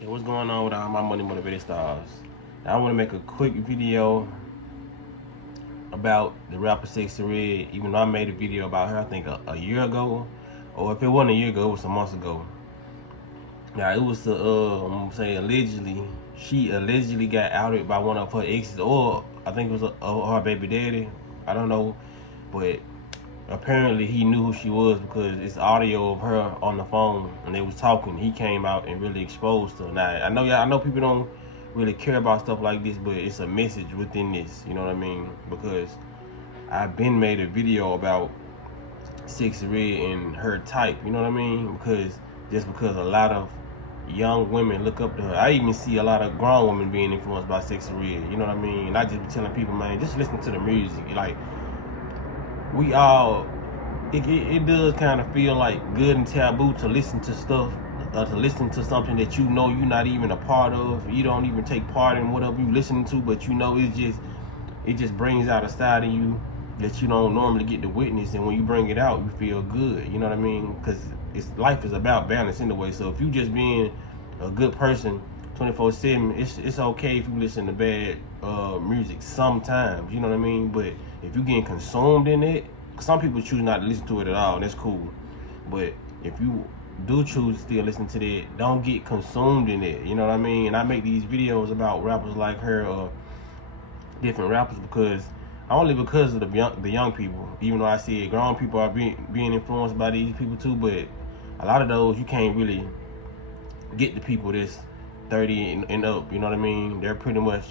Okay, what's going on with all my money motivated stars? Now, I want to make a quick video about the rapper Sexyy Red. Even though I made a video about her, I think a year ago, or if it wasn't a year ago, it was some months ago. Now it was I'm gonna say allegedly, she allegedly got outed by one of her exes, or I think it was her baby daddy. I don't know, but apparently he knew who she was because it's audio of her on the phone and they was talking. He came out and really exposed her. Now I know people don't really care about stuff like this, but it's a message within this, you know what I mean? Because I've been made a video about Sexyy Red and her type, you know what I mean? Because a lot of young women look up to her. I even see a lot of grown women being influenced by Sexyy Red, you know what I mean? And I just be telling people, man, just listen to the music. Like, we all, it does kind of feel like good and taboo to listen to stuff, to listen to something that you know you're not even a part of. You don't even take part in whatever you listening to, but you know it just brings out a side of you that you don't normally get to witness, and when you bring it out, you feel good. You know what I mean? Because life is about balance anyway. So if you just being a good person 24/7, it's okay if you listen to bad music sometimes. You know what I mean? But if you getting consumed in it, some people choose not to listen to it at all, and that's cool. But if you do choose to still listen to that, don't get consumed in it. You know what I mean? And I make these videos about rappers like her or different rappers because of the young people. Even though I see it, grown people are being influenced by these people too, but a lot of those you can't really get the people that's 30 and up. You know what I mean? They're pretty much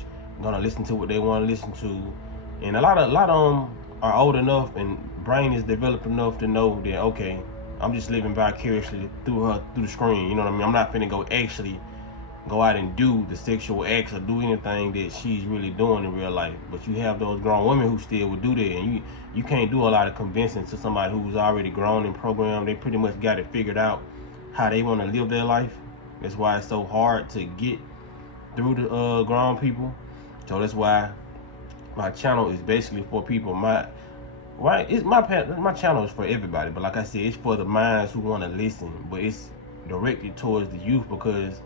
gonna listen to what they want to listen to, and a lot of them are old enough and brain is developed enough to know that, okay, I'm just living vicariously through the screen. You know what I mean? I'm not finna go out and do the sexual acts or do anything that she's really doing in real life. But you have those grown women who still would do that, and you can't do a lot of convincing to somebody who's already grown and programmed. They pretty much got it figured out how they want to live their life. That's why it's so hard to get through the grown people. So that's why my channel is basically for people. My channel is for everybody, but like I said, it's for the minds who want to listen. But it's directed towards the youth, because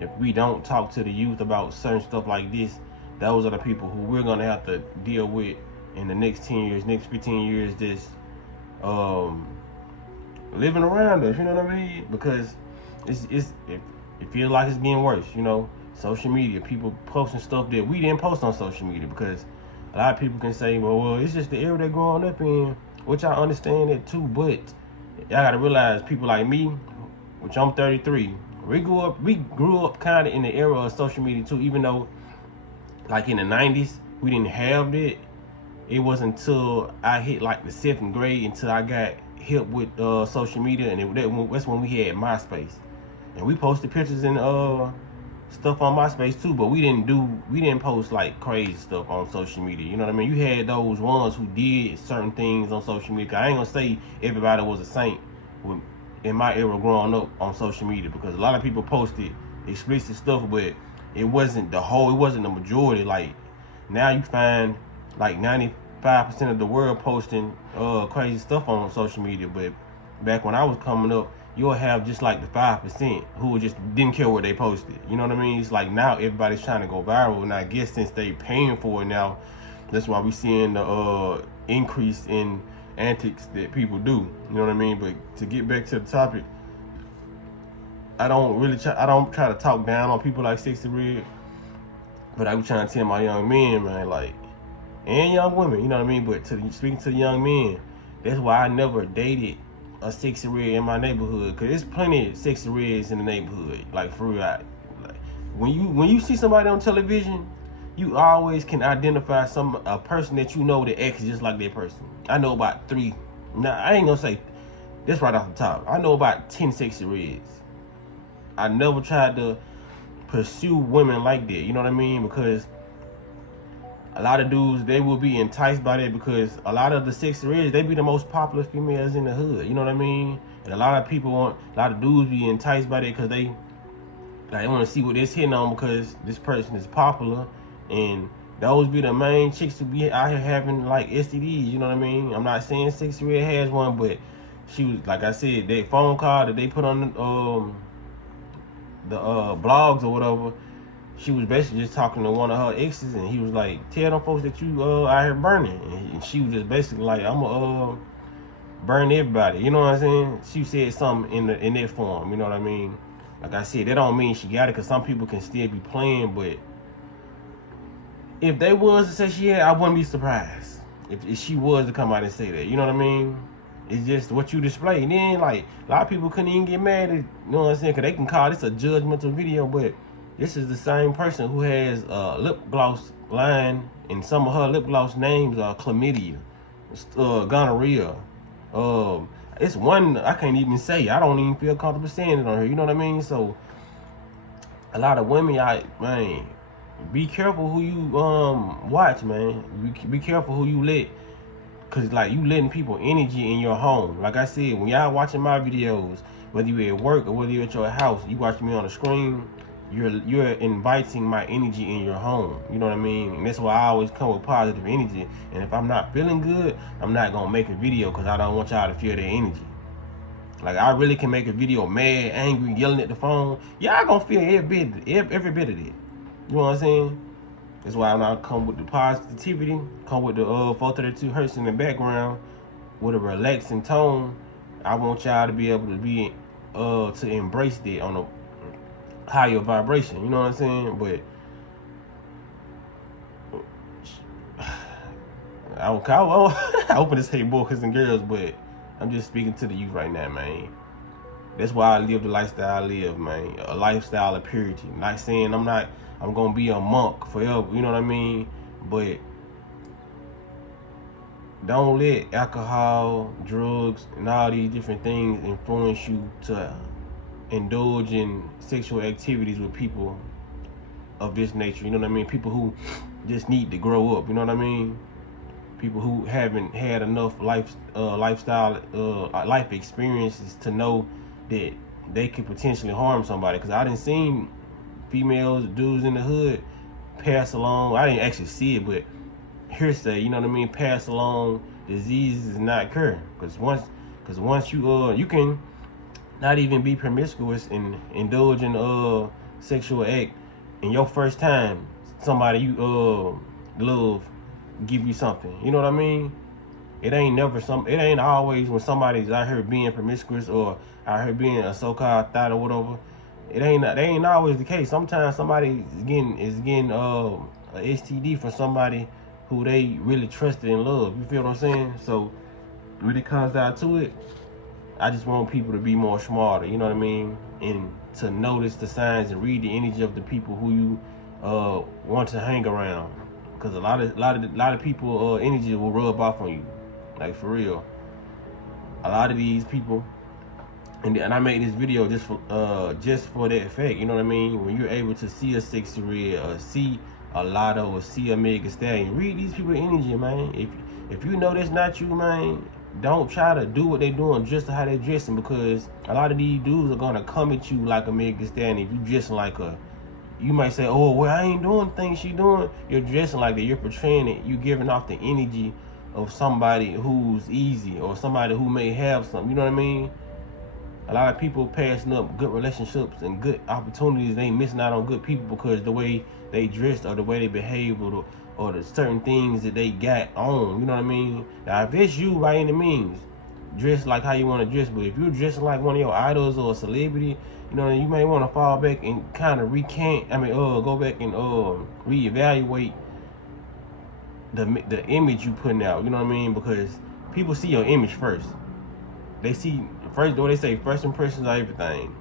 if we don't talk to the youth about certain stuff like this, those are the people who we're gonna have to deal with in the next 10 years, next 15 years, just living around us. You know what I mean? Because it feels like it's getting worse. You know, social media, people posting stuff that we didn't post on social media, because a lot of people can say, well, it's just the era they're growing up in, which I understand that too. But y'all gotta realize, people like me, which I'm 33, we grew up kind of in the era of social media too. Even though, like in the 90s, we didn't have that. It wasn't until I hit like the 7th grade until I got hip with social media, and that's when we had MySpace, and we posted pictures and stuff on MySpace too. But we didn't post like crazy stuff on social media. You know what I mean? You had those ones who did certain things on social media. I ain't gonna say everybody was a saint in my era growing up on social media, because a lot of people posted explicit stuff, but it wasn't the majority. Like now you find like 95% of the world posting crazy stuff on social media. But back when I was coming up, you'll have just like the 5% who just didn't care what they posted. You know what I mean? It's like now everybody's trying to go viral, and I guess since they paying for it now, that's why we seeing the increase in antics that people do. You know what I mean? But to get back to the topic, I don't try to talk down on people like Sexyy Red, but I was trying to tell my young men, man, like, and young women, you know what I mean? But speaking to the young men, that's why I never dated a Sexyy Red in my neighborhood, because there's plenty of Sexyy Reds in the neighborhood. Like, for real, like, when you see somebody on television, you always can identify a person that you know that acts just like that person. I know about 3. Now, I ain't gonna say this right off the top. I know about 10 Sexyy Reds. I never tried to pursue women like that. You know what I mean? Because a lot of dudes, they will be enticed by that, because a lot of the Sexyy Reds, they be the most popular females in the hood. You know what I mean? And a lot of dudes be enticed by that because they want to see what it's hitting on, because this person is popular. And those be the main chicks who be out here having like STDs. You know what I mean? I'm not saying Sexyy Red has one, but she was, like I said, that phone call that they put on blogs or whatever, she was basically just talking to one of her exes, and he was like, tell them folks that you out here burning. And she was just basically like, I'm gonna burn everybody. You know what I'm saying? She said something in that form. You know what I mean? Like I said, that don't mean she got it, because some people can still be playing. But if they was to say she had, I wouldn't be surprised if she was to come out and say that. You know what I mean? It's just what you display. And then, like, a lot of people couldn't even get mad at, you know what I'm saying? Because they can call this a judgmental video, but this is the same person who has a lip gloss line, and some of her lip gloss names are chlamydia, gonorrhea. It's one I can't even say. I don't even feel comfortable saying it on here. You know what I mean? So a lot of women, man, be careful who you watch, man. Be careful who you let, cause like you letting people energy in your home. Like I said, when y'all watching my videos, whether you at work or whether you at your house, you watch me on the screen, you're inviting my energy in your home. You know what I mean? And that's why I always come with positive energy. And if I'm not feeling good, I'm not gonna make a video, because I don't want y'all to feel that energy. Like, I really can make a video mad, angry, yelling at the phone. Y'all gonna feel every bit of it. You know what I'm saying? That's why I come with the positivity, come with the 432 hertz in the background with a relaxing tone. I want y'all to be able to be to embrace that on a higher vibration. You know what I'm saying? But I open to say boys and girls, but I'm just speaking to the youth right now, man. That's why I live the lifestyle I live, man. A lifestyle of purity. Not saying I'm gonna be a monk forever, you know what I mean? But don't let alcohol, drugs, and all these different things influence you to indulge in sexual activities with people of this nature. You know what I mean? People who just need to grow up, you know what I mean? People who haven't had enough life experiences to know that they could potentially harm somebody. Because I didn't see females, dudes in the hood pass along. I didn't actually see it, but hearsay, you know what I mean, pass along diseases and not cure. Because once you can not even be promiscuous and indulge in sexual act in your first time, somebody you love give you something. You know what I mean? It ain't always when somebody's out here being promiscuous or out here being a so-called thought or whatever. They ain't always the case. Sometimes somebody is getting a STD from somebody who they really trusted and love. You feel what I'm saying? So when it comes down to it, I just want people to be more smarter, you know what I mean? And to notice the signs and read the energy of the people who you want to hang around. Because a lot of people energy will rub off on you. Like, for real. A lot of these people, and I made this video just for that effect, you know what I mean? When you're able to see a Sexyy Red or see a Lotto or see a Megan Thee Stallion, read these people's energy, man. If you know that's not you, man, don't try to do what they doing just how they dressing, because a lot of these dudes are gonna come at you like a Megan Thee Stallion. If you dressing like her, you might say, oh, well, I ain't doing things she doing. You're dressing like that. You're portraying it. You're giving off the energy of somebody who's easy or somebody who may have something. You know what I mean? A lot of people passing up good relationships and good opportunities. They missing out on good people because the way they dressed or the way they behave or the certain things that they got on. You know what I mean? Now, if it's you, by any means, dress like how you want to dress. But if you're dressing like one of your idols or a celebrity, you know, you may want to fall back and kind of go back and reevaluate the image you putting out. You know what I mean? Because people see your image first. They see first, though they say first impressions are everything.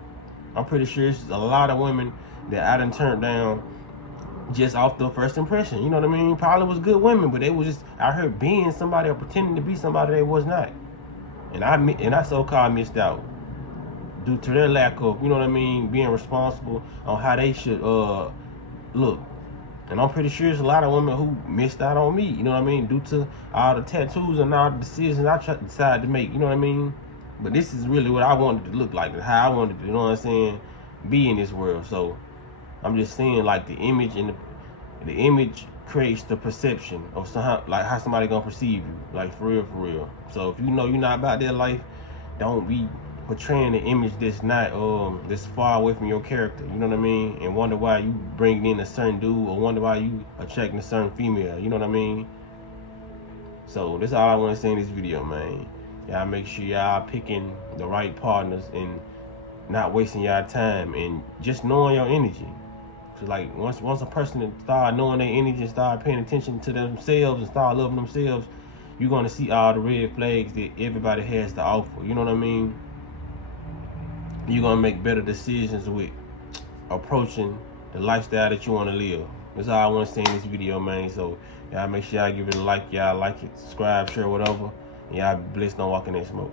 I'm pretty sure it's a lot of women that I done turned down just off the first impression. You know what I mean? Probably was good women, but they was just out here being somebody or pretending to be somebody they was not. And I so-called missed out due to their lack of, you know what I mean, being responsible on how they should look. And I'm pretty sure there's a lot of women who missed out on me, you know what I mean, due to all the tattoos and all the decisions I decided to make, you know what I mean? But this is really what I wanted to look like, how I wanted to, you know what I'm saying, be in this world. So I'm just saying, like, the image and the image creates the perception of somehow, like, how somebody gonna perceive you, like, for real. So if you know you're not about that life, don't be portraying an image that's not that's far away from your character, you know what I mean? And wonder why you bring in a certain dude, or wonder why you attracting a certain female, you know what I mean? So that's all I want to say in this video, man. Y'all make sure y'all picking the right partners and not wasting y'all time, and just knowing your energy. So like once a person start knowing their energy and start paying attention to themselves and start loving themselves, you're gonna see all the red flags that everybody has to offer. You know what I mean? You're gonna make better decisions with approaching the lifestyle that you want to live. That's all I want to say in this video, man. So y'all make sure y'all give it a like, y'all like it, subscribe, share, whatever. And y'all blessed on walking in smoke.